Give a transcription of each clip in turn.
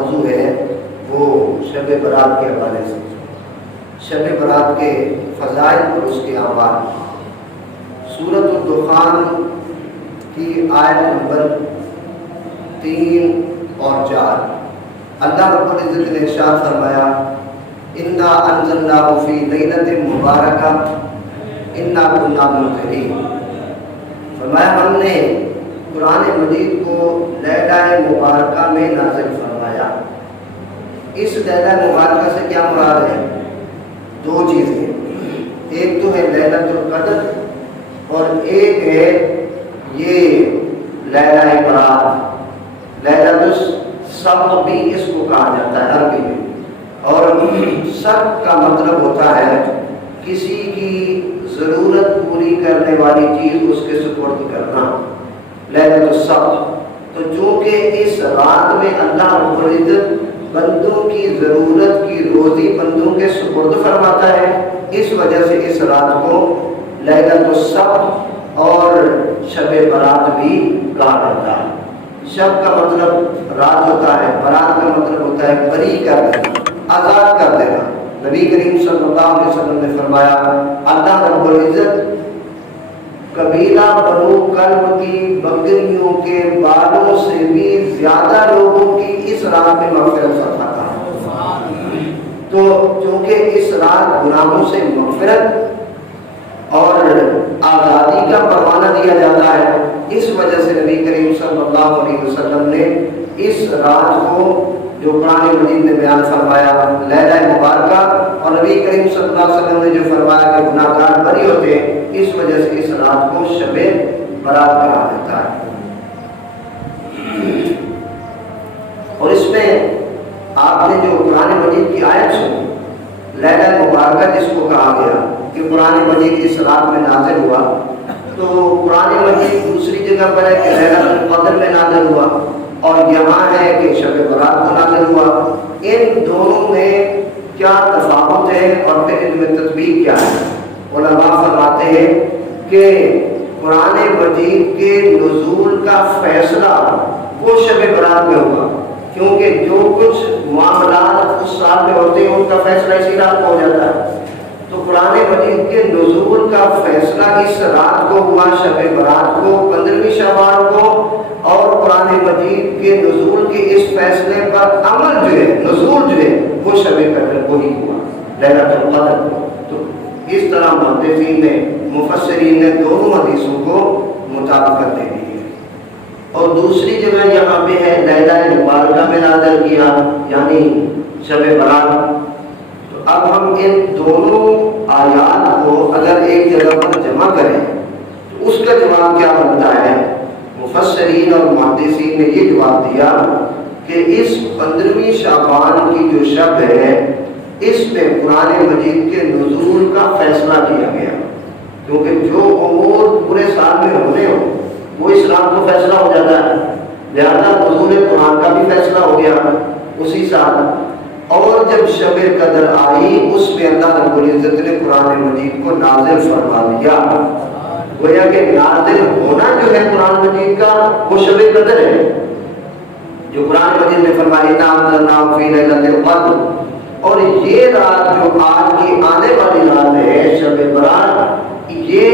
موضوع ہے وہ شب برات کے حوالے سے، شب برات کے فضائل اور اس کے اعمال۔ سورۃ الدخان کی آیت نمبر 3 اور 4 اللہ رب العزت نے ارشاد فرمایا انا انزلناہ فی لیلۃ مبارکہ انا کنا منذرین۔ فرمایا ہم نے قرآن مجید کو لیلہ مبارکہ میں نازل فرمایا۔ اس لیلہ مبارکہ سے کیا مراد ہے؟ دو چیزیں، ایک تو ہے لیلۃ القدر اور ایک ہے یہ لیلہ برات۔ لیلۃ السبت بھی اس کو کہا جاتا ہے عربی میں، اور سبت کا مطلب ہوتا ہے کسی کی ضرورت پوری کرنے والی چیز اس کے سپرد کرنا، لیلۃ السبت۔ تو چونکہ اس رات میں اللہ رب العزت بندوں کی ضرورت کی روزی بندوں کے سپرد فرماتا ہے، اس وجہ سے اس رات کو لیلۃ السبت اور شب برات بھی کہا جاتا ہے۔ شب کا مطلب رات ہوتا ہے، برات کا مطلب ہوتا ہے بری کر دینا، آزاد کر دینا۔ نبی کریم صلی اللہ علیہ وسلم نے فرمایا اللہ رب العزت قبیلہ بنو کلب کی بکریوں کے بالوں سے بھی زیادہ لوگوں کی اس رات میں مغفرت فرماتا ہے۔ تو چونکہ اس رات گناہوں سے مغفرت اور آزادی کا پروانہ دیا جاتا ہے، اس وجہ سے نبی کریم صلی اللہ علیہ وسلم نے اس رات کو جو قرآن مجید نے بیان فرمایا لیلہ مبارکہ، اور نبی کریم صلی اللہ علیہ وسلم نے جو فرمایا کہ گناہ گار بری ہوتے ہیں، اس وجہ سے اس رات کو شب برات کہا جاتا ہے۔ اور اس میں آپ نے جو قرآن مجید کی آیت سنی لیلہ مبارکہ جس کو کہا گیا کہ قرآن مجید اس رات میں نازل ہوا، تو قرآن مجید دوسری جگہ پر ہے کہ لیلۃ القدر میں نازل ہوا، اور یہاں ہے کہ شب برات کو نازل ہوا۔ ان دونوں میں کیا تفاوت ہے اور پھر ان میں تطبیق کیا ہے؟ علماء فرماتے ہیں کہ قرآن مجید کے نزول کا فیصلہ وہ شب برات میں ہوگا، کیونکہ جو کچھ معاملات اس سال میں ہوتے ہیں ان کا فیصلہ اسی رات کو ہو جاتا ہے۔ تو قرآن مجید کے نزول کا فیصلہ اس رات کو ہوا، شب برات کو 15ویں شعبان کو، اور قرآن مجید کے نزول کے اس فیصلے پر عمل جو ہے، نزول جو ہے، وہ شب قدر کو ہی ہوا، لیلۃ القدر کو۔ تو اس طرح محدثین نے، مفسرین نے دونوں حدیثوں کو مطابقت دے دی ہے۔ اور دوسری جگہ یہاں پہ ہے لیلہ مبارکہ میں نازل کیا، یعنی شب برات۔ تو اب ہم ان دونوں آیات کو اگر ایک جگہ پر جمع کریں تو اس کا جواب کیا بنتا ہے؟ مفسرین اور محدثین نے یہ جواب دیا کہ اس 15ویں شعبان کی جو شب ہے، اس میں قرآن مجید کے نزول کا فیصلہ کیا گیا، کیونکہ جو امور پورے سال میں ہونے ہو وہ اس رات کو فیصلہ ہو جاتا ہے، لہذا نزول قرآن کا بھی فیصلہ ہو گیا اسی سال۔ اور جب شب قدر آئی اس میں اللہ رب العزت نے قرآن مجید کو نازل فرما دیا، گویا کہ نازل ہونا جو ہے قرآن مجید کا وہ شب قدر ہے، جو قرآن مجید نے فرمایا انا انزلناہ فی لیلۃ القدر۔ اور یہ رات جو آج کی آنے والی رات ہے شب برات، یہ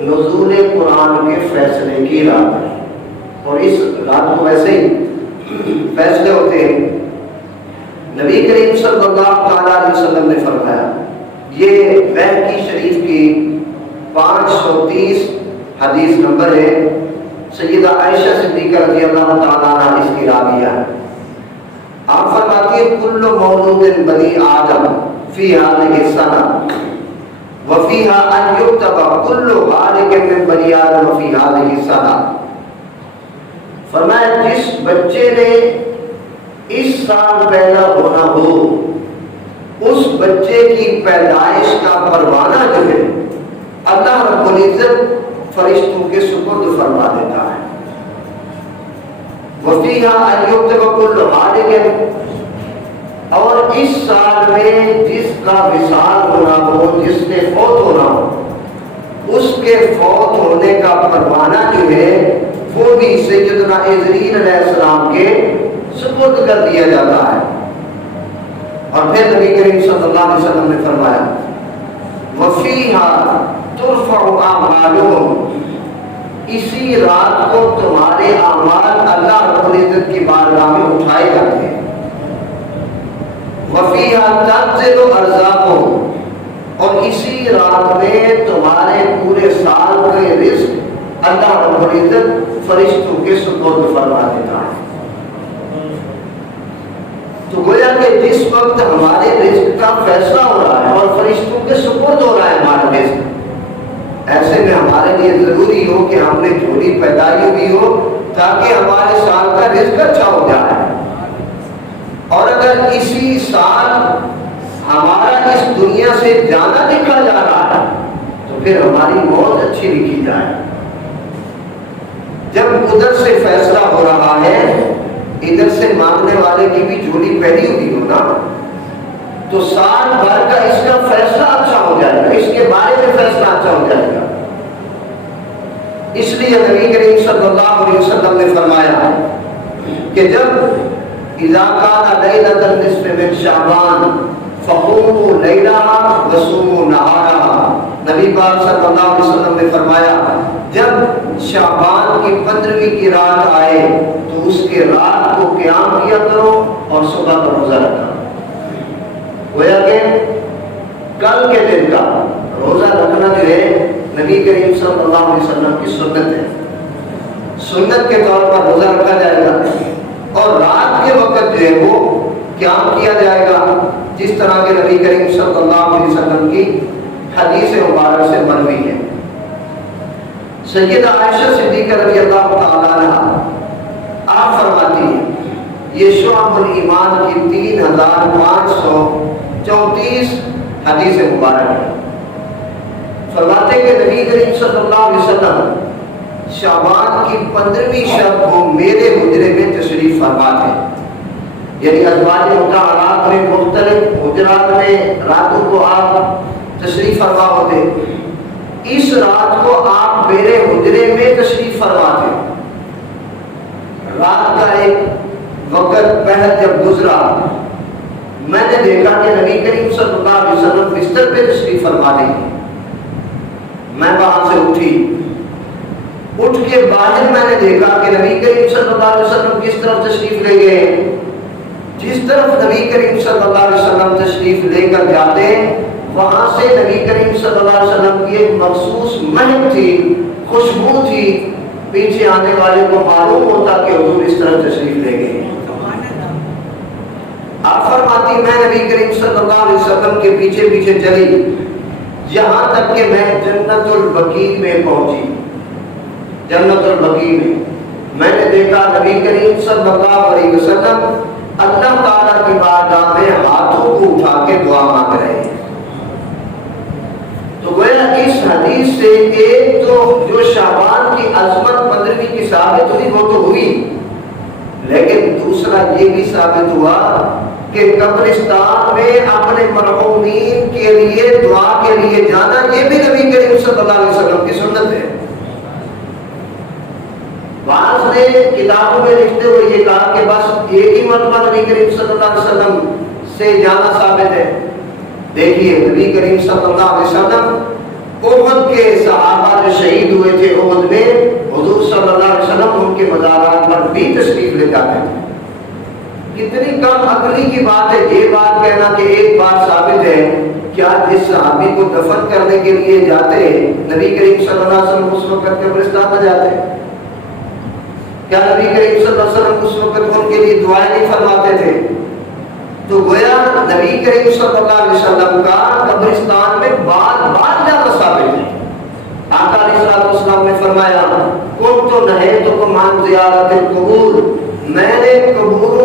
نزول قرآن کے فیصلے کی رات ہے، اور اس رات کو ویسے ہی فیصلے ہوتے ہیں۔ نبی کریم صلی اللہ علیہ وسلم نے فرمایا، یہ بہقی شریف کی 530 حدیث نمبر ہے، سیدہ عائشہ صدیقہ رضی اللہ تعالیٰ عنہ اس کی راویہ ہے۔ آپ فرماتی ہیں کل مولود بنی آدم فی هذه السنہ وفیہا ان یکتب کل غالق من بنی آدم فی هذه السنہ۔ فرمایا جس بچے نے اس سال پیدا ہونا ہو، اس بچے کی پیدائش کا پروانہ جو ہے اللہ رب العزت فرشتوں کے سپرد فرما دیتا ہے۔ وفیہا ان یکتب کل غالق، اور اس سال میں جس کا وصال ہونا ہو، جس نے فوت ہونا ہو، اس کے فوت ہونے کا پروانہ جو ہے وہ بھی سیدنا عزرائیل علیہ السلام کے سپرد کر دیا جاتا ہے۔ اور پھر نبی کریم صلی اللہ علیہ وسلم نے فرمایا وَفِيهَا تُرْفَعُ أَعْمَالُهُمْ، اسی رات کو تمہارے اعمال اللہ رب العزت کی بارگاہ میں اٹھائے جاتے ہیں۔ وَفِيهَا تَنزِلُ أَرْزَاقُهُمْ، اور اسی رات میں تمہارے پورے سال کے رزق اللہ رب العزت فرشتوں کے سپرد فرما دیتا ہے۔ تو گویا کہ جس وقت ہمارے رزق کا فیصلہ ہو رہا ہے اور فرشتوں کے سپرد ہو رہا ہے ہمارا رزق، ایسے میں ہمارے لیے ضروری ہو کہ ہم نے جھولی پیدائی ہوئی ہو تاکہ ہمارے سال کا رزق اچھا ہو جائے، اور اگر اسی سال ہمارا اس دنیا سے جانا لکھا جا رہا ہے تو پھر ہماری موت اچھی لکھی جائے۔ جب ادھر سے فیصلہ ہو رہا ہے ادھر سے مانگنے والے کی بھی جھولی پہنی ہوئی ہو نا، تو سال بھر کا اس کا فیصلہ اچھا ہو جائے گا، اس کے بارے میں فیصلہ اچھا ہو جائے گا۔ اس لیے نبی کریم صلی اللہ علیہ وسلم نے فرمایا کہ جب اذا کان لیلۃ النصف من شعبان فقوموا لیلها وصوموا نہارها، نبی پاک صلی اللہ علیہ وسلم نے فرمایا جب شعبان کی 15ویں کی رات آئے تو اس کے رات کو قیام کیا کرو اور صبح کا روزہ رکھا۔ گویا کہ کل کے دن کا روزہ رکھنا جو ہے نبی کریم صلی اللہ علیہ وسلم کی سنت ہے، سنت کے طور پر روزہ رکھا جائے گا، اور رات کے وقت جو ہے وہ قیام کیا جائے گا، جس طرح کے نبی کریم صلی اللہ علیہ وسلم کی حدیث مبارک سے مروی ہے۔ سیدہ عائشہ صدیقہ رضی اللہ تعالیٰ عنہا آپ فرماتی ہیں، یہ شعب الایمان کی 3534 حدیث مبارک ہے۔ فرماتے کہ نبی کریم صلی اللہ علیہ وسلم شعبان کی 15ویں شب کو میرے حجرے میں تشریف فرما تھے، یعنی ازواج مطہرات میں مختلف حجرات میں راتوں کو آپ تشریف فرما ہوتے، اس رات کو آپ میرے حجرے میں تشریف فرما تھے۔ رات کا ایک وقت پہر جب گزرا میں نے دیکھا کہ نبی کریم صلی اللہ علیہ وسلم بستر پہ تشریف فرما رہے ہیں۔ میں وہاں سے اٹھ کے باہر میں نے دیکھا کہ نبی کریم صلی اللہ علیہ وسلم کس طرف تشریف لے گئے، جس طرف نبی کریم صلی اللہ علیہ وسلم تشریف لے کر جاتے وہاں سے نبی کریم صلی اللہ علیہ وسلم کی ایک مخصوص مہک تھی، خوشبو تھی، پیچھے آنے والے کو معلوم ہوتا کہ حضور اس طرح تشریف لے گئے۔ آپ فرماتی میں نبی کریم صلی اللہ علیہ وسلم کے پیچھے پیچھے چلی یہاں تک کہ میں جنت البقیع میں پہنچی۔ جنت البقیع میں نے دیکھا نبی کریم صلی اللہ علیہ وسلم اللہ تعالیٰ کی بارگاہ میں ہاتھوں کو اٹھا کے دعا مانگ رہے ہیں۔ تو گویا اس حدیث سے ایک تو جو شعبان کی عظمت 15ویں کی ثابت ہوئی وہ تو ہوئی، لیکن دوسرا یہ بھی ثابت ہوا کہ قبرستان میں اپنے مرحومین کے لیے دعا کے لیے جانا یہ بھی نبی کریم صلی اللہ علیہ وسلم کی سنت ہے۔ بعض نے کتابوں میں لکھتے ہوئے یہ کہا کہ بس ایک ہی مرتبہ نبی کریم صلی اللہ علیہ وسلم سے جانا ثابت ہے۔ دیکھیے نبی کریم صلی اللہ علیہ وسلم احد کے صحابہ جو شہید ہوئے تھے احد میں حضور صلی اللہ علیہ وسلم ان کے مزارات پر بھی تشریف لے جاتے تھے۔ کتنی کم عقلی کی بات ہے یہ بات کہنا کہ ایک بات ثابت ہے، کیا جس صحابی کو دفن کرنے کے لیے جاتے نبی کریم صلی اللہ علیہ وسلم اس وقت قبرستان میں جاتے؟ کیا نبی کریم صلی اللہ علیہ وسلم اس وقت ان کے لیے دعائیں نہیں فرماتے تھے؟ تو گویا نبی کریم صلی اللہ علیہ وسلم کا قبرستان میں بار بار جانا ثابت ہے۔ آقا علیہ السلام نے فرمایا کن تو نہیتکم عن زیارت القبور، میں نے قبور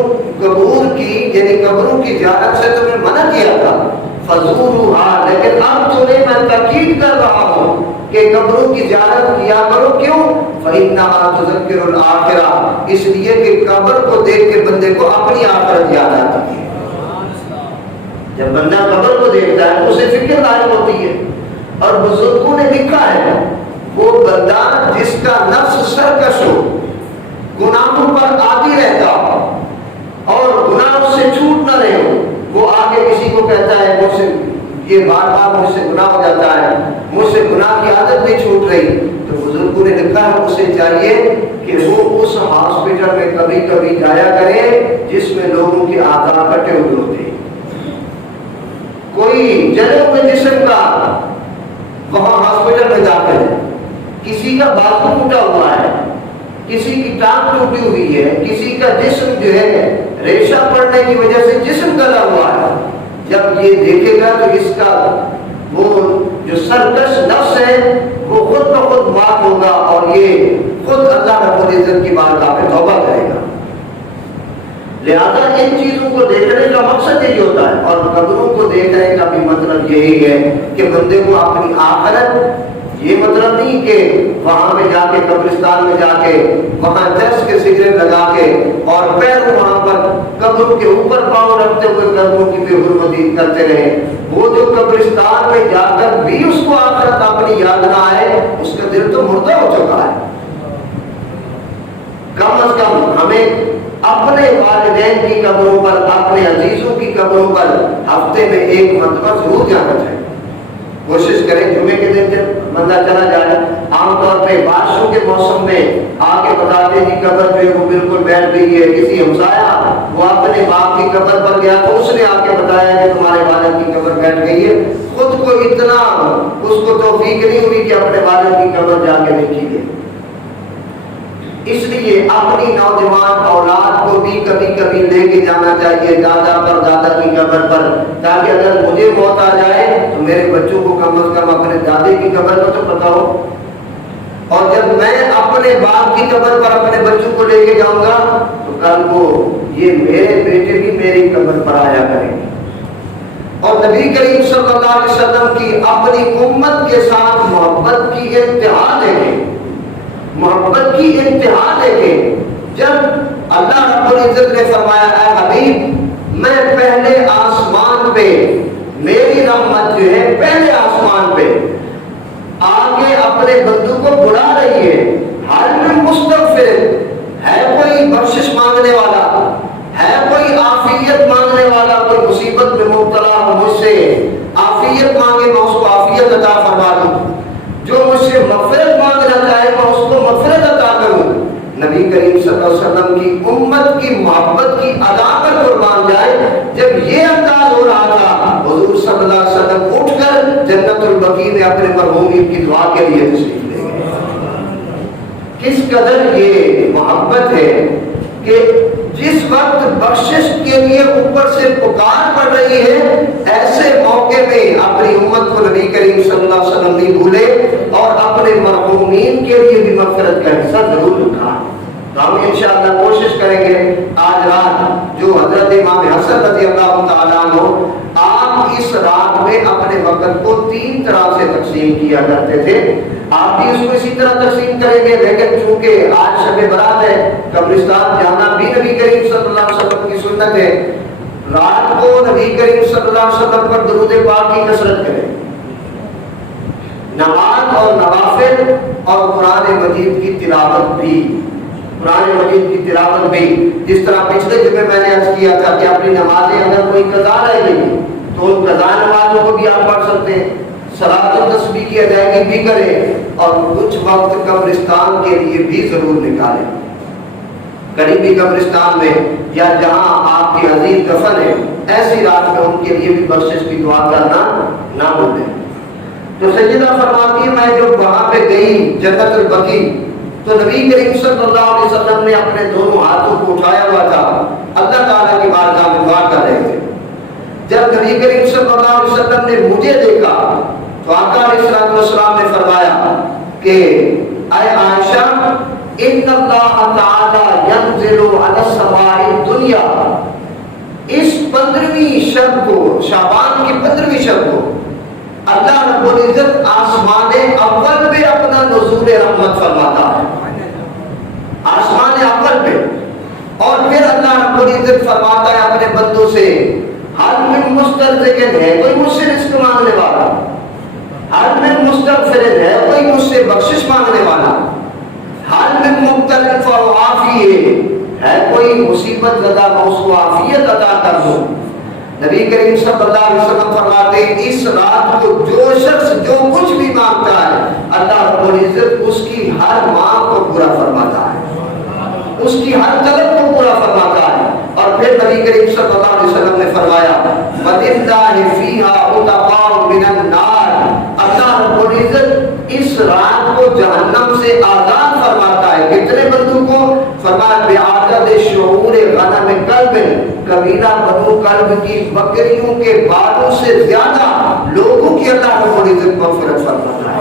کی یعنی قبروں کی زیارت سے تمہیں منع کیا تھا، فزوروها، لیکن اب تمہیں میں تاکید کر رہا ہوں کہ قبروں کی زیارت کیا کرو۔ کیوں؟ فإنها تذکر الآخرہ، اس لیے کہ قبر کو دیکھ کے بندے کو اپنی آخرت یاد آتی ہے۔ جب بندہ قبر کو دیکھتا ہے اسے فکر لاحق ہوتی ہے، اور بزرگوں نے لکھا ہے وہ بندہ جس کا نفس سرکش ہو، گناہوں پر عادی رہتا ہو، اور گناہ اس سے چھوٹ نہ رہے ہو، وہ آگے کسی کو کہتا ہے مجھ سے یہ بار بار مجھ سے گناہ ہو جاتا ہے، مجھ سے گناہ کی عادت نہیں چھوٹ رہی، تو بزرگوں نے لکھا ہے اسے چاہیے کہ وہ اس ہاسپٹل میں کبھی کبھی جایا کرے جس میں لوگوں کے اعضاء کٹے ہوئے ہوتے ہیں، کوئی جلے ہوئے جسم کا وہاں ہاسپٹل میں داخل ہے، کسی کا بازو ٹوٹا ہوا ہے، کسی کی ٹانگ ٹوٹی ہوئی ہے، کسی کا جسم جو ہے ریشہ پڑنے کی وجہ سے جسم گلا ہوا ہے، جب یہ دیکھے گا تو اس کا وہ جو سرکش نفس ہے وہ خود بخود مات ہوگا اور یہ خود اللہ رب العزت کی بارگاہ میں توبہ کرے گا۔ لہذا ان چیزوں کو دیکھنے کا مقصد یہی ہوتا ہے، اور قبروں کو دیکھنے کا بھی مطلب یہی ہے کہ بندے کو اپنی آخرت، یہ مطلب نہیں کہ وہاں پہ جا کے قبرستان میں جا کے وہاں چرس کے سگریٹ لگا کے اور پیر وہاں پر قبروں کے اوپر پاؤں رکھتے ہوئے قبروں کی بے حرمتی کرتے رہے، وہ جو قبرستان میں جا کر بھی اس کو آخرت اپنی یاد نہ آئے، اس کا دل تو مردہ ہو چکا ہے۔ کم از کم ہمیں اپنے والدین کی قبروں پر، اپنے عزیزوں کی قبروں پر ہفتے میں ایک مرتبہ ضرور جانا چاہیے۔ کوشش کریں جمعے کے دن جب بندہ چلا جائے، عام طور پہ بارشوں کے موسم میں آ کے بتاتے جی قبر جو ہے وہ بالکل بیٹھ گئی ہے، کسی ہمسایہ وہ اپنے باپ کی قبر پر گیا تو اس نے آ کے بتایا کہ تمہارے والد کی قبر بیٹھ گئی ہے، خود کو اتنا اس کو توفیق نہیں ہوئی کہ اپنے والد کی قبر جا کے دیکھی گئی۔ اس لیے اپنی نوجوان اولاد کو بھی کبھی کبھی لے کے جانا چاہیے دادا پر دادا کی قبر پر، تاکہ اگر مجھے موت آ جائے تو میرے بچوں کو کم از کم اپنے دادے کی قبر پر تو پتا ہو، اور جب میں اپنے باپ کی قبر پر اپنے بچوں کو لے کے جاؤں گا تو کل کو یہ میرے بیٹے بھی میری قبر پر آیا کریں گے۔ اور نبی کریم صلی اللہ علیہ وسلم کی اپنی امت کے ساتھ محبت کی انتہا دیکھیں، محبت کی انتہا دیکھیں، جب اللہ رب العزت نے فرمایا اے حبیب میں پہلے آسمان پہ میری رحمت جو ہے پہلے آسمان پہ آگے اپنے بندوں کو بلا رہی ہے، ہر میں مستغفر ہے، کوئی بخشش مانگنے والا ہے، کوئی عافیت مانگنے والا، کوئی مصیبت میں مبتلا ہو مجھ سے عافیت مانگے میں اس کو عافیت عطا فرما دوں، جو مجھ سے مغفرت مانگنا چاہے میں اس کو مغفرت عطا کروں۔ نبی کریم صلی اللہ علیہ وسلم کی امت کی محبت کی ادا پر قربان جائے، جب یہ انداز ہو رہا تھا حضور صلی اللہ علیہ وسلم اٹھ کر جنت البقیع میں اپنے مرحومین کی دعا کے لیے تشریف لے گئے۔ کس قدر یہ محبت ہے کہ جس وقت بخشش کے لیے اوپر سے پکار پڑ رہی ہے، ایسے موقع میں اپنی امت کو نبی کریم صلی اللہ علیہ وسلم نہیں بھولے اور اپنے مرحومین کے لیے بھی مغفرت کا حصہ ضرور رکھا۔ تو ہم انشاءاللہ کوشش کریں گے آج رات جو حضرت امام حسن رضی اللہ تعالیٰ عنہ آپ اس رات میں اپنے وقت کو 3 طرح سے تقسیم کیا کرتے تھے، آپ بھی اس کو اسی طرح تقسیم کریں گے، لیکن چونکہ آج شب برات ہے، قبرستان جانا بھی نبی کریم صلی اللہ علیہ وسلم کی سنت ہے، رات کو نبی کریم صلی اللہ علیہ وسلم پر درود پاک کی کثرت کریں، نماز اور نوافل اور قرآن مجید کی تلاوت بھی، قرآن مجید کی تلاوت بھی، جس طرح پچھلے جمعے میں نے عرض کیا تھا کہ اپنی نمازیں اگر کوئی قضا رہ گئی تو ان قضا نمازوں کو بھی آپ پڑھ سکتے ہیں، صلاۃ التسبیح کی ادائیگی بھی کریں اور کچھ وقت قبرستان کے لیے بھی ضرور نکالیں، قریبی قبرستان میں یا جہاں آپ کی عزیز دفن ہے ایسی رات میں ان کے لیے بھی بخشش کی دعا کرنا نہ بھولیں۔ تو سیدہ فرماتی ہے میں جب وہاں پہ گئی جنت البقیع تو نبی کریم صلی اللہ علیہ وسلم نے اپنے دونوں ہاتھوں کو اٹھایا ہوا تھا، اللہ تعالیٰ کی بارگاہ میں دعا کر رہے تھے۔ جب نبی کریم صلی اللہ علیہ وسلم نے مجھے دیکھا تو آقا علیہ السلام نے فرمایا کہ اے عائشہ ان اللہ تعالی ینزل علی السماء الدنیا، اس 15ویں شب کو، شعبان کی 15ویں شب کو اللہ رب العزت آسمان اول پہ اپنا نزول رحمت فرماتا ہے، آسمان اول پہ، اور پھر اللہ رب العزت فرماتا ہے اپنے بندوں سے ہر من مسترزقن ہے کوئی مجھ سے رزق مانگنے والا، ہر من مستغفرن ہے کوئی مجھ سے بخشش مانگنے والا، ہر من مبتلا فعافی ہے کوئی مصیبت زدہ میں اس کو عافیت عطا کر دوں. نبی کریم صلی اللہ علیہ وسلم فرماتے ہیں اس رات کو جو شخص جو کچھ بھی مانگتا ہے اللہ رب العزت اس کی ہر مانگ کو پورا فرماتا ہے, اس کی ہر طلب کو پورا فرماتا ہے. اور پھر نبی کریم صلی اللہ علیہ وسلم نے فرمایا وَلِلَّهِ فِيهَا عُتَقَاءُ مِنَ النَّارِ, اللہ رب العزت اس رات کو جہنم سے آزاد فرماتا ہے. کتنے بندوں کو؟ فرمایا بِعَدَدِ شُعُورِ غَنَمِ قَلْبٍ, قبیلہ بنو کلب کی بکریوں کے بالوں سے زیادہ لوگوں کی اللہ رب العزت مغفرت فرماتا ہے.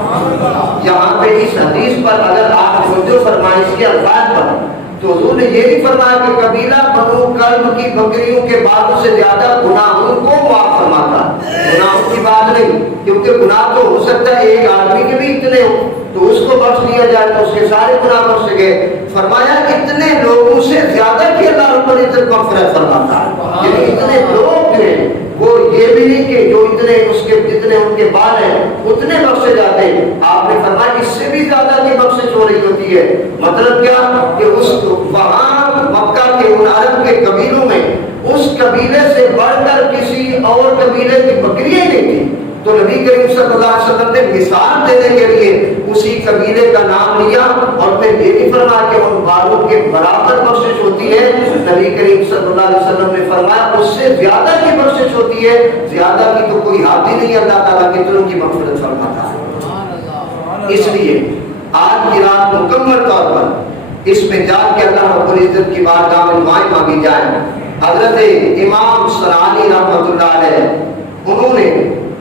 یہاں پہ اس حدیث پر اگر آپ توجہ فرمائیں اس کے الفاظ پر, تو حضور نے یہ بھی فرمایا کہ قبیلہ بنو کلب کی بکریوں کے بالوں سے زیادہ گناہوں کو معاف فرماتا ہے. گناہوں کی بات نہیں, کیونکہ گناہ تو ہو سکتا ہے ایک آدمی کے بھی اتنے ہو تو اس کو بخش دیا جائے تو اس کے سارے گناہ بخش گئے. فرمایا اتنے لوگوں سے زیادہ کی اللہ رب العزت مغفرت فرماتا ہے. یعنی اتنے لوگ ہیں, وہ یہ بھی نہیں کہ جو اتنے اس کے جتنے ان کے بال ہیں اتنے بخشے جاتے ہیں. آپ نے فرمایا اس سے بھی زیادہ کی بخشش ہو رہی ہوتی ہے. مطلب کیا کہ اس وہاں مکہ کے ان عرب کے قبیلوں میں اس قبیلے سے بڑھ کر کسی اور قبیلے کی بکریاں نہیں تھی. تو نبی کریم صلی اللہ علیہ وسلم نے مثال دینے کے لیے اسی قبیلے کا نام لیا اور پھر یہ بھی فرمایا کہ ان بالوں کے برابر بخشش ہوتی ہے. نبی کریم صلی اللہ علیہ وسلم نے فرمایا اس سے زیادہ کی بخشش ہوتی ہے. زیادہ کی تو کوئی حد ہی نہیں, اللہ تعالیٰ کتنوں کی مغفرت فرماتا ہے. اس لیے آج کی رات مکمل طور پر اس میں جا کے اللہ رب العزت کی بارگاہ میں دعائیں مانگی جائیں. حضرت امام صنعانی رحمۃ اللہ علیہ انہوں نے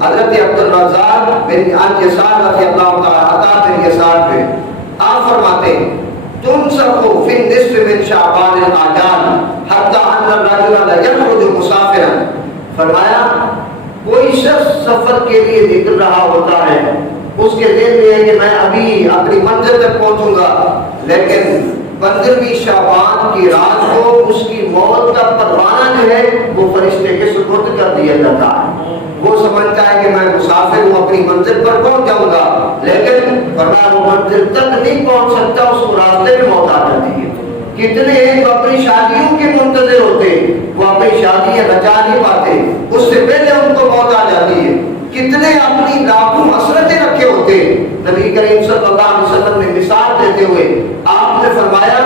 حضرت عبدالرزاق بن یسار رضی اللہ تعالیٰ بن یسار پہ آپ فرماتے ہیں تنسخ فی النصف من شعبان الاعجال حتی ان الرجل لیخرج مسافرا. فرمایا کوئی شخص سفر کے لیے نکل رہا ہوتا ہے, اس کے ذہن میں ہے کہ میں ابھی اپنی منزل تک پہنچوں گا, لیکن 15ویں شعبان کی رات کو اس کی موت کا پروانہ جو ہے وہ فرشتے کے سپرد کر دیا جاتا ہے. وہ سمجھتا ہے کہ میں مسافر ہوں, اپنی منزل پر پہنچ جاؤں گا, لیکن فرمایا وہ منزل تک نہیں پہنچ سکتا, اس کو راستے میں موت آ جاتی ہے. کتنے ہیں جو اپنی شادیوں کے منتظر ہوتے, وہ اپنی شادیاں رچا نہیں پاتے, اس سے پہلے ان کو موت آ جاتی ہے. کتنے اپنی لاکھوں حسرتیں رکھے ہوتے. نبی کریم صلی اللہ علیہ وسلم نے مثال دیتے ہوئے آپ نے فرمایا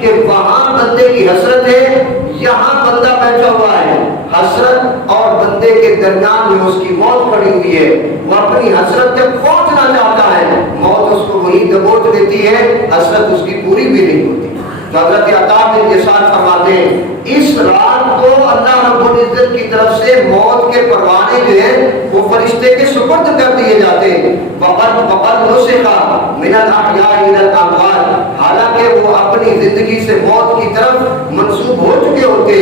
کہ وہاں بندے کی حسرت ہے, یہاں بندہ بیٹھا ہوا ہے. حسرت اور بندے کے درمیان میں اس کی موت پڑی ہوئی ہے. وہ اپنی حسرت تک پہنچنا چاہتا ہے, موت اس کو وہی دبوچ دیتی ہے, حسرت اس کی پوری بھی نہیں ہوتی. تو حضرت عطا بن یسار فرماتے ہیں اس رات کو اللہ رب العزت کی طرف سے موت کے پروانے جو ہیں وہ فرشتے کے سپرد کر دیے جاتے ہیں. وقد نسخ من الاحیاء الى الاموات, حالانکہ وہ اپنی زندگی سے موت کی طرف منسوب ہو چکے ہوتے.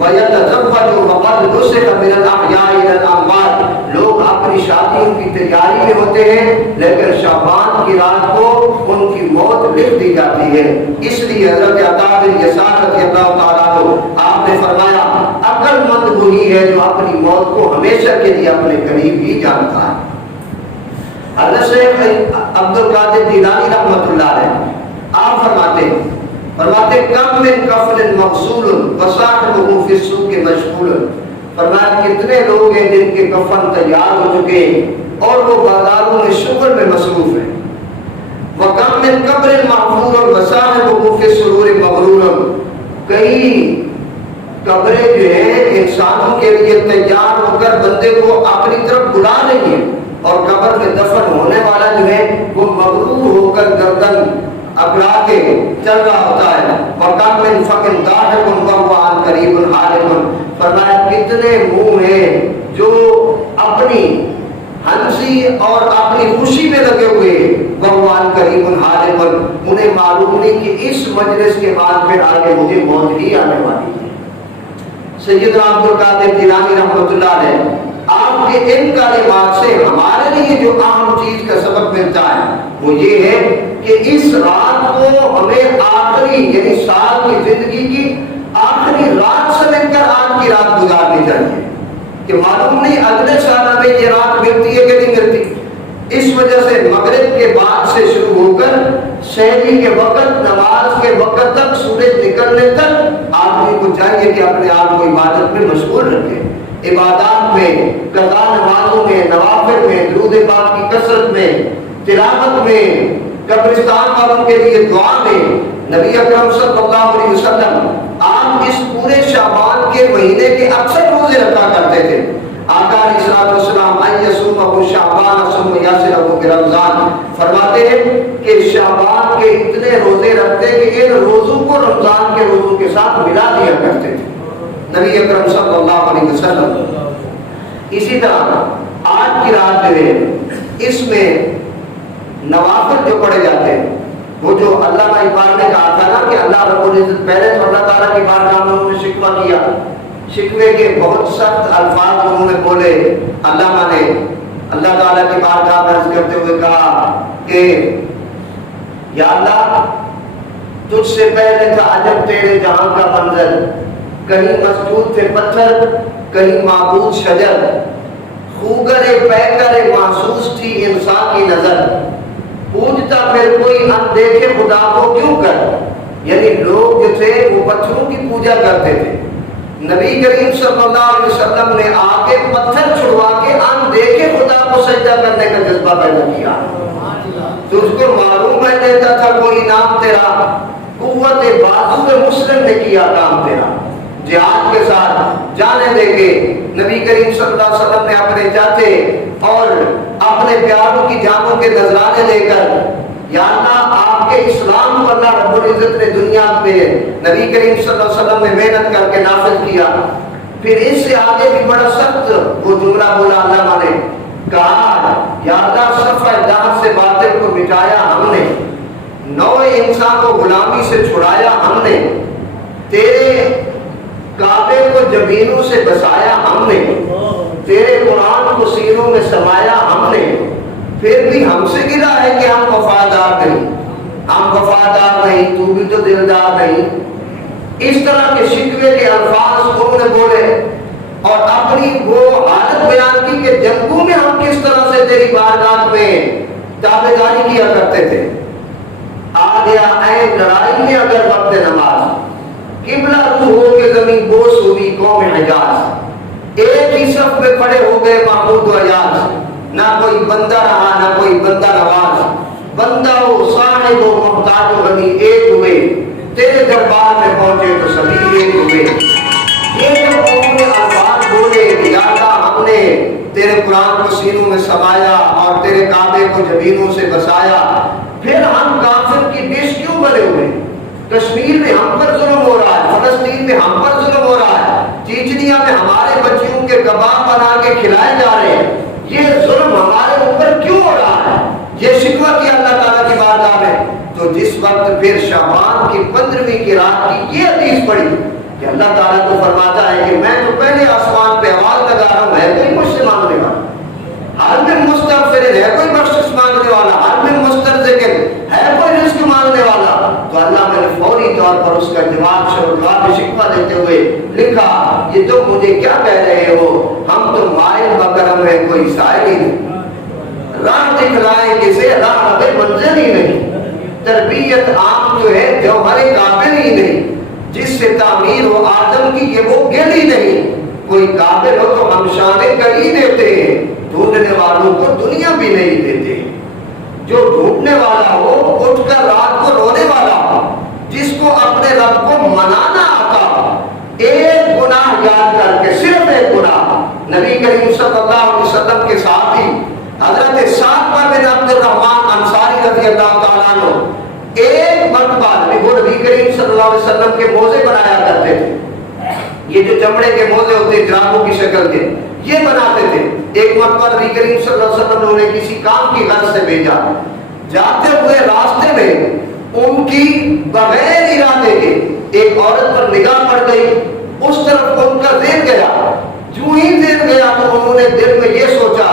ويتزوج وقد نسخ من الاحیاء الى الاموات, لوگ اپنی شادیوں کی تیاری میں ہوتے ہیں لیکن شعبان کی رات کو ان کی موت لکھ دی جاتی ہے. اس لیے حضرت عطا بن یسار رضی اللہ تعالیٰ عنہ آپ نے فرمایا عقل مند وہی ہے جو اپنی موت کو ہمیشہ کے لیے اپنے قریب ہی جانتا ہے. حضرت شیخ عبد القادر جیلانی رحمۃ اللہ علیہ آپ فرماتے کم من کفن مغسول وصاحبہ فی السوق مشغول. فرمایا کتنے لوگ ہیں جن کے کفن تیار ہو چکے ہیں اور وہ بازاروں میں شغل میں مصروف ہیں. وَكَمْ مِنْ قَبْرٍ مَحْفُورٍ وَصَاحِبُهُ فِي السُّرُورِ مَغْرُورٌ. کئی قبریں جو ہیں انسانوں کے لیے تیار ہو کر بندے کو اپنی طرف بلا رہی ہیں, اور قبر میں دفن ہونے والا جو ہے وہ مغرور ہو کر گردن اکڑا کے چل رہا ہوتا ہے. وَكَمْ مِنْ فَقٍ ضَاحِكٌ وَهُوَ عَنْ قَرِيبٌ حَالِقٌ. فرمایا کتنے منہ ہیں جو اپنی ہنسی اور اپنی خوشی میں لگے ہوئے, بھگوان قریب حالم, انہیں معلوم نہیں کہ اس مجلس کے بعد پھر آگے مجھے موت ہی آنے والی ہے. سیدنا عبد القادر جیلانی رحمۃ اللہ علیہ آپ کے ان کلمات سے ہمارے لیے جو اہم چیز کا سبق ملتا ہے وہ یہ ہے کہ اس رات کو ہمیں آخری یعنی سال کی زندگی کی آخری رات سمجھ کر آج کی رات گزارنی چاہیے, کہ معلوم نہیں اگلے سال ہمیں یہ رات ملتی ہے کہ نہیں ملتی. اس وجہ سے مغرب کے بعد سے شروع ہو کر شہری کے وقت، نماز کے وقت تک، سورج نکلنے تک آدمی کو چاہیے کہ اپنے آپ کو عبادت میں مشغول رکھے، عبادات میں، قضا نمازوں میں، نوافل میں، درود پاک کی کثرت میں، تلاوت میں، قبرستان والوں کے لیے دعا میں۔ نبی اکرم صلی اللہ علیہ وسلم آپ اس پورے شعبان کے مہینے کے اکثر روزے رکھا کرتے تھے۔ آقا علیہ السلام ایسومہ شعبان ثم یاسرہ برمضان فرماتے ہیں کہ شعبان کے اتنے روزے رکھتے کہ ان روزوں کو رمضان کے روزوں کے ساتھ ملا دیا کرتے تھے نبی اکرم صلی اللہ علیہ وسلم۔ اسی طرح آج کی رات جو ہے اس میں نوافل جو پڑھے جاتے ہیں، وہ جو علامہ اقبال نے کہا تھا نا کہ اللہ رب العزت، پہلے تو اللہ تعالیٰ کی بارگاہ میں انہوں نے شکوہ کیا، شکوے کے بہت سخت الفاظ انہوں نے بولے۔ علامہ نے اللہ تعالیٰ کی بارگاہ میں عرض کرتے ہوئے کہا کہ یا اللہ، تجھ سے پہلے تھا عجب تیرے جہاں کا منظر، کہیں مسجود تھے پتھر، کہیں معبود شجر، خوگر پیکر محسوس تھی انسان کی نظر، پوجتا پھر کوئی اندیکھے خدا کو کیوں کر۔ یعنی لوگ جو تھے وہ پتھروں کی پوجا کرتے تھے، نبی کریم صلی اللہ علیہ وسلم نے آ کے پتھر چھڑوا کے اندیکھے خدا کو سجدہ کرنے کا جذبہ پیدا کیا۔ تجھ کو معلوم ہے دیتا تھا کوئی نام تیرا، قوت بازو میں مسلم نے کیا کام تیرا، جہاد کے ساتھ جانے دے کے نبی کریم صلی اللہ علیہ وسلم نے اپنے چاچے اور اپنے پیاروں کی جانوں کے نذرانے لے کر، یا اللہ آپ کے اسلام کو اللہ رب العزت نے دنیا میں نبی کریم صلی اللہ علیہ وسلم نے محنت کر کے نافذ کیا۔ پھر اس سے آگے بھی بڑا سخت وہ جملہ بولا علامہ نے، کہا یا اللہ صفحہ دہر سے باطل کو مٹایا ہم نے، نوع انسان کو غلامی سے چھڑایا ہم نے، تیرے کعبے کو جبینوں سے بسایا ہم نے، تیرے قرآن کو سینوں میں سمایا ہم نے، پھر بھی ہم سے گلا ہے کہ ہم وفادار نہیں، ہم وفادار نہیں، تو بھی تو دلدار نہیں۔ اس طرح کے شکوے کے الفاظ انہوں نے بولے اور اپنی وہ حالت بیان کی کہ جنگوں میں ہم کس طرح سے تیری بارگاہ میں تابعداری کیا کرتے تھے۔ آ گیا اے لڑائی میں اگر وقت نماز، قبلہ روح ہو کے زمین بوس ہوئی قوم حجاز، ایک ہی صف میں کھڑے ہو گئے محمود و ایاز، نہ کوئی بندہ رہا نہ کوئی بندہ نواز، بندہ ہو صاحب و محتاج و غنی ایک ہوئے، تیرے دربار میں پہنچے تو سبھی ایک ہوئے۔ یہ جو قوم نے الفاظ بولے کہ یا اللہ ہم نے تیرے قرآن کو سینوں میں سمایا اور تیرے کعبے کو جبینوں سے بسایا، پھر ہم کافر کی بیش کیوں بنے ہوئے؟ کشمیر میں ہم پر ظلم ہو رہا ہے، فلسطین میں ہم پر ظلم ہو رہا ہے، چیچنیا میں ہمارے بچیوں کے کباب بنا کے کھلائے جا رہے ہیں، یہ ظلم ہمارے اوپر کیوں ہو رہا ہے؟ یہ شکوہ کیا اللہ تعالیٰ کی بارگاہ میں۔ تو جس وقت پھر شعبان کی 15ویں کی رات کی یہ حدیث پڑھی کہ اللہ تعالیٰ تو فرماتا ہے کہ میں تو پہلے آسمان پہ آواز لگا رہا ہوں، ہے کوئی مجھ سے مانگنے والا، ہر میں مستغفر ہے کوئی بخشش مانگنے والا، ہر میں مسترزق ہے کوئی رزق مانگنے والا، تو اللہ نے فوری طور پر اس کا جواب شکوہ دیتے ہوئے لکھا یہ تم مجھے کیا کہہ رہے ہو، ہم تو مائل بکرم ہے کوئی سائل ہی نہیں، راہ دکھلائیں کسے راہ ہمیں منزل ہی نہیں، تربیت عام جو ہے جوہر قابل ہی نہیں، جس سے تعمیر ہو آدم کی کہ وہ گل ہی نہیں، کوئی قابل ہو تو ہم شانے کر ہی دیتے ہیں، ڈھونڈنے والوں کو دنیا بھی نہیں دیتے۔ جو ڈھونڈنے والا ہو اٹھ کر رات کو رونے والا ہو، جس کو اپنے رب کو منانا آتا ہو، ایک گناہ یاد کر کے، صرف ایک گناہ، نبی کریم صلی اللہ علیہ وسلم کے ساتھی حضرت سعد بن عبد الرحمن انصاری رضی اللہ تعالیٰ عنہ ایک مرتبہ وہ نبی کریم صلی اللہ علیہ وسلم کے موزے بنایا کرتے تھے، یہ جو چمڑے کے موزے ہوتے جرابوں کی شکل کے یہ بناتے تھے۔ ایک مرتبہ نبی کریم صلی اللہ علیہ وسلم نے کسی کام کی غرض سے بھیجا، جاتے ہوئے راستے میں ان کی بغیر ارادے کے ایک عورت پر نگاہ پڑ گئی، اس طرف ان کا ذہن گیا، جو ہی ذہن گیا تو انہوں نے دل میں یہ سوچا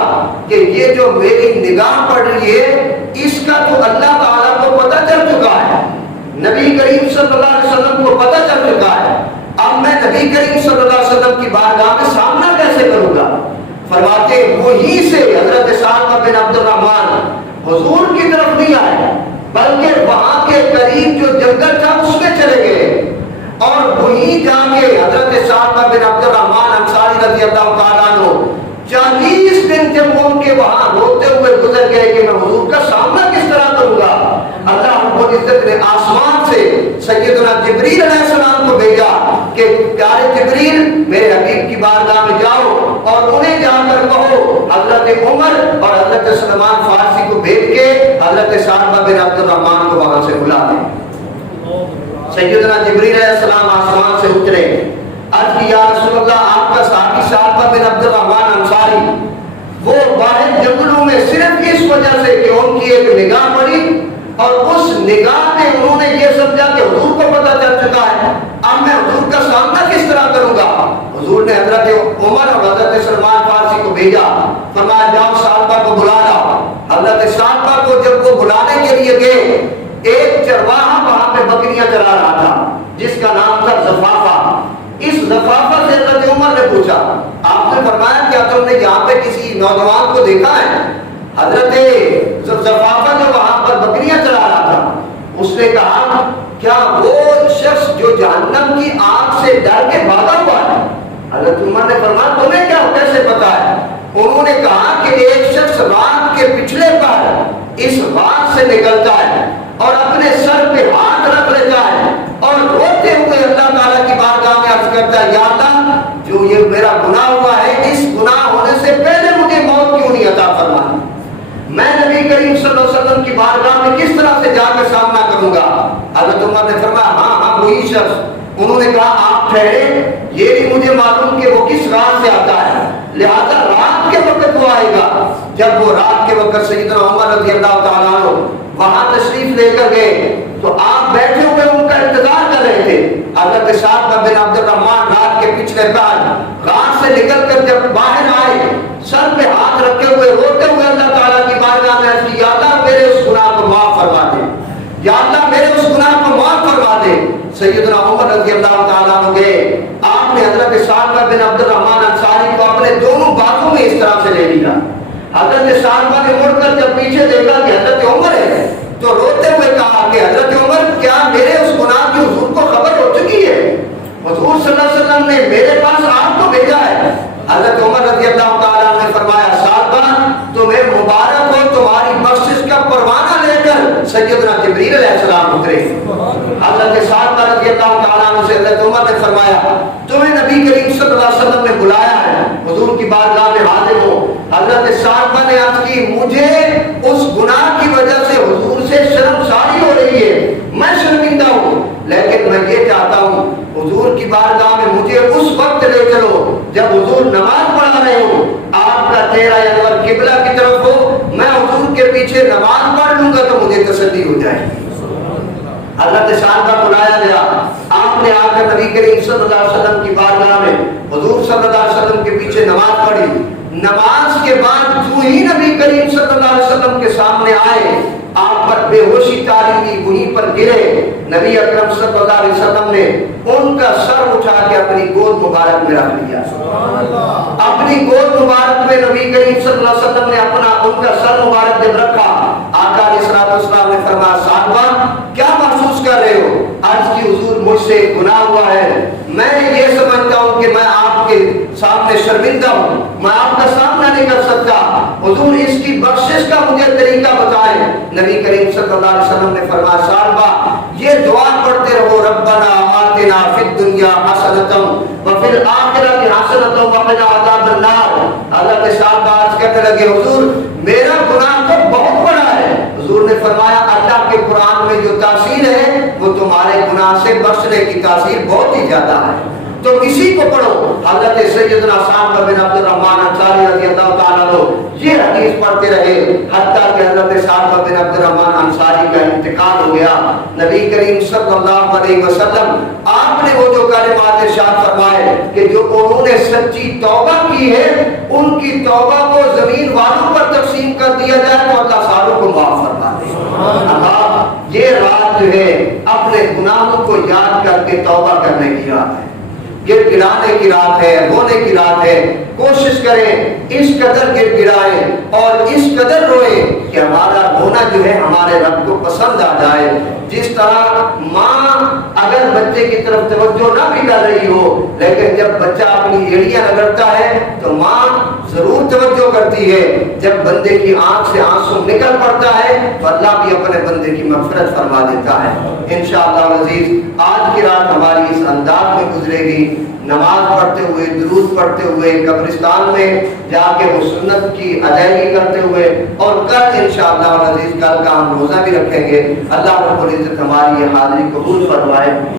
کہ یہ جو میری نگاہ پڑ رہی ہے اس کا تو اللہ تعالیٰ کو پتہ چل چکا ہے، نبی کریم صلی اللہ علیہ وسلم کو پتہ چل چکا ہے، اب میں نبی کریم صلی اللہ علیہ وسلم کی بارگاہ میں سامنا کیسے کروں گا؟ فرماتے وہی سے حضرت سعد بن عبد الرحمن حضور کی طرف نہیں آئے بلکہ وہاں کے قریب جو جنگل تھا اس میں چلے گئے اور وہیں جا کے حضرت سعد بن عبد الرحمن انصاری رضی اللہ تعالیٰ عنہ 40 دن جب ان کے وہاں روتے ہوئے گزر گئے کہ میں حضور کا سامنا کس طرح کروں گا، اللہ رب العزت نے آسمان سے سیدنا جبریل علیہ السلام کو بھیجا کہ پیارے جبریل میرے حبیب کی بارگاہ میں جاؤ اور انہیں جا کر کہو حضرت عمر اور حضرت سلمان فارسی کو بھیج کے حضرت سعد بن عبد الرحمن کو وہاں سے بلا دیں۔ سیدنا جبریل علیہ السلام آسمان سے اترے، عرض کی یا رسول اللہ آپ کا صحابی سعد بن عبد الرحمن انصاری وہ باہر جنگلوں میں صرف اس وجہ سے کہ ان کی ایک نگاہ پڑی اور اس نگاہ میں انہوں نے یہ سمجھا کہ حضور کو پتہ چل چکا ہے، اب میں حضور کا سامنا کس طرح کروں گا۔ حضور نے حضرت عمر اور حضرت سلمان فارسی کو بھیجا، فرمایا جاؤ سعد کو بلا لاؤ۔ حضرت سعد کو جب وہ بلانے کے لیے گئے، ایک چرواہا وہاں پہ بکریاں چلا رہا تھا جس کا نام تھا زفافہ۔ اس زفافہ سے حضرت عمر نے پوچھا، آپ نے فرمایا کیا تم نے یہاں پہ کسی نوجوان کو دیکھا ہے؟ حضرت زفافہ جو وہاں پر بکریاں چلا رہا تھا اس نے کہا کیا وہ شخص جو جہنم کی آگ سے ڈر کے بھاگا ہوا ہے؟ حضرت عمر نے فرمایا تمہیں کیا کیسے پتا ہے؟ انہوں نے کہا کہ ایک شخص رات کے پچھلے پر اس بات سے نکلتا ہے اور اپنے سر پہ ہاتھ رکھ لیتا ہے اور روتے ہوئے اللہ تعالیٰ کی بارگاہ میں عرض کرتا ہے یا اللہ جو یہ میرا گناہ ہوا ہے اس گناہ ہونے سے پہلے مجھے موت کیوں نہیں عطا فرمائی، میں نبی کریم صلی اللہ علیہ وسلم کی بارگاہ میں کس طرح سے جا کر سامنا کروں گا؟ حضرت عمر نے فرمایا ہاں وہی شخص۔ انہوں نے کہا آپ ٹھہرے، یہ بھی مجھے معلوم کہ وہ کس رات سے آتا ہے، لہذا رات کے وقت وہ آئے گا۔ جب وہ رات کے وقت سیدنا عمر رضی اللہ تعالیٰ عنہ وہاں تشریف لے کر گئے تو آپ بیٹھے ہوئے ان کا انتظار کر رہے تھے۔ حضرت سعد بن عبد الرحمن رات کے پچھلے پار غار سے نکل کر جب باہر آئے، سر پہ ہاتھ رکھے ہوئے روتے ہوئے اللہ تعالیٰ کی بارگاہ میں عرض کی یا اللہ میرے اس گناہ کو معاف فرما دے، یا اللہ میرے اس گناہ کو معاف فرما دے۔ سیدنا عمر رضی اللہ تعالیٰ عنہ گئے، آپ نے حضرت سعد بن عبد الرحمن انصاری کو اپنے دونوں بازوں میں اس طرح سے لے لیا۔ حضرت سعد نے مڑ کر جب پیچھے دیکھا کہ حضرت عمر ہے تو روتے ہوئے کہا کہ حضرت عمر کیا میرے اس گناہ کی حضور کو خبر ہو چکی ہے؟ حضور صلی اللہ علیہ وسلم نے میرے پاس آپ کو بھیجا ہے۔ حضرت عمر رضی اللہ تعالیٰ نے فرمایا سعد تمہیں مبارک ہو، تمہاری بخشش کا پروانہ لے کر سیدنا جبریل علیہ السلام اترے۔ حضرت سعد رضی اللہ تعالیٰ عنہ سے حضرت عمر نے فرمایا تمہیں نبی کریم صلی اللہ علیہ وسلم نے بلایا ہے، حضور کی بارگاہ میں حاضر ہو۔ حضرت سعد نے عرض کی مجھے اس گناہ کی وجہ سے حضور سے شرمساری ہو رہی ہے، میں شرمندہ ہوں، لیکن میں یہ چاہتا ہوں حضور کی بارگاہ میں مجھے اس وقت لے چلو جب حضور نماز پڑھا رہے ہو، آپ کا چہرہ انور قبلہ کی طرف ہو، میں حضور کے پیچھے نماز پڑھ لوں گا تو مجھے تسلی ہو جائے گی۔ حضرت سعد کا بلایا گیا، آپ نے آ کر نبی کریم صلی اللہ علیہ وسلم کی بارگاہ میں حضور صلی اللہ علیہ وسلم کے پیچھے نماز پڑھی۔ نماز کے بعد جو ہی نبی کریم صلی اللہ علیہ وسلم کے سامنے آئے، آپ پر بے ہوشی تاری دی، وہیں پر گرے۔ نبی اکرم صلی اللہ علیہ وسلم نے ان کا سر اٹھا کے اپنی گود مبارک میں رکھ لیا۔ اپنی گود مبارک میں نبی کریم صلی اللہ علیہ وسلم نے اپنا ان کا سر مبارک جب رکھا، آقا علیہ السلام نے فرمایا صاحبہ کیا محسوس کر رہے ہو؟ عرض کی حضور مجھ سے گناہ ہوا ہے، میں یہ سمجھتا ہوں کہ میں آپ کے سامنے شرمندہ ہوں، میں آپ کا سامنا نہیں کر سکتا، حضور اس کی بخشش کا مجھے طریقہ بتائیں۔ نبی کریم صلی اللہ علیہ وسلم نے فرمایا صاحبہ یہ دعا پڑھتے رہو ربنا آتنا فی الدنیا حسنۃ وفی الآخرۃ حسنۃ وقنا عذاب النار۔ حضرت صاحب عرض کرنے لگے حضور میرا گناہ تو بہت بڑا ہے۔ حضور نے فرمایا اللہ کے قرآن میں جو تاثیر ہے وہ تمہارے گناہ سے بخشنے کی تاثیر بہت ہی زیادہ ہے، تو اسی کو پڑھو۔ حضرت سیدنا سعد بن عبد الرحمن انصاری رضی اللہ تعالیٰ عنہ یہ حدیث پڑھتے رہے حتیٰ کہ حضرت سعد بن عبد الرحمن انصاری کا انتقال ہو گیا۔ نبی کریم صلی اللہ علیہ وسلم آپ نے وہ جو کلمات ارشاد فرمائے کہ جو انہوں نے سچی توبہ کی ہے ان کی توبہ کو زمین والوں پر تقسیم کر دیا جائے تو اللہ ساروں کو معاف فرما دے۔ اللہ یہ رات جو ہے اپنے گناہوں کو یاد کر کے توبہ کرنے کی رات ہے۔ گر گرانے کی رات ہے، رونے کی رات ہے، کوشش کریں اس قدر گر گرائیں اور اس قدر روئیں کہ ہمارا رونا جو ہے ہمارے رب کو پسند آ جائے۔ جس طرح ماں اگر بچے کی طرف توجہ نہ بھی کر رہی ہو، لیکن جب بچہ اپنی ایڑیاں رگڑتا ہے تو ماں ضرور توجہ کرتی ہے۔ جب بندے کی آنکھ سے آنسو نکل پڑتا ہے تو اللہ بھی اپنے بندے کی مغفرت فرما دیتا ہے۔ انشاءاللہ عزیز آج کی رات ہماری اس انداز میں گزرے گی، نماز پڑھتے ہوئے، درود پڑھتے ہوئے، قبرستان میں جا کے وہ سنت کی ادائیگی کرتے ہوئے، اور کل انشاءاللہ عزیز کل کا ہم روزہ بھی رکھیں گے۔ اللہ رب العزت ہماری یہ حاضری قبول فرمائے۔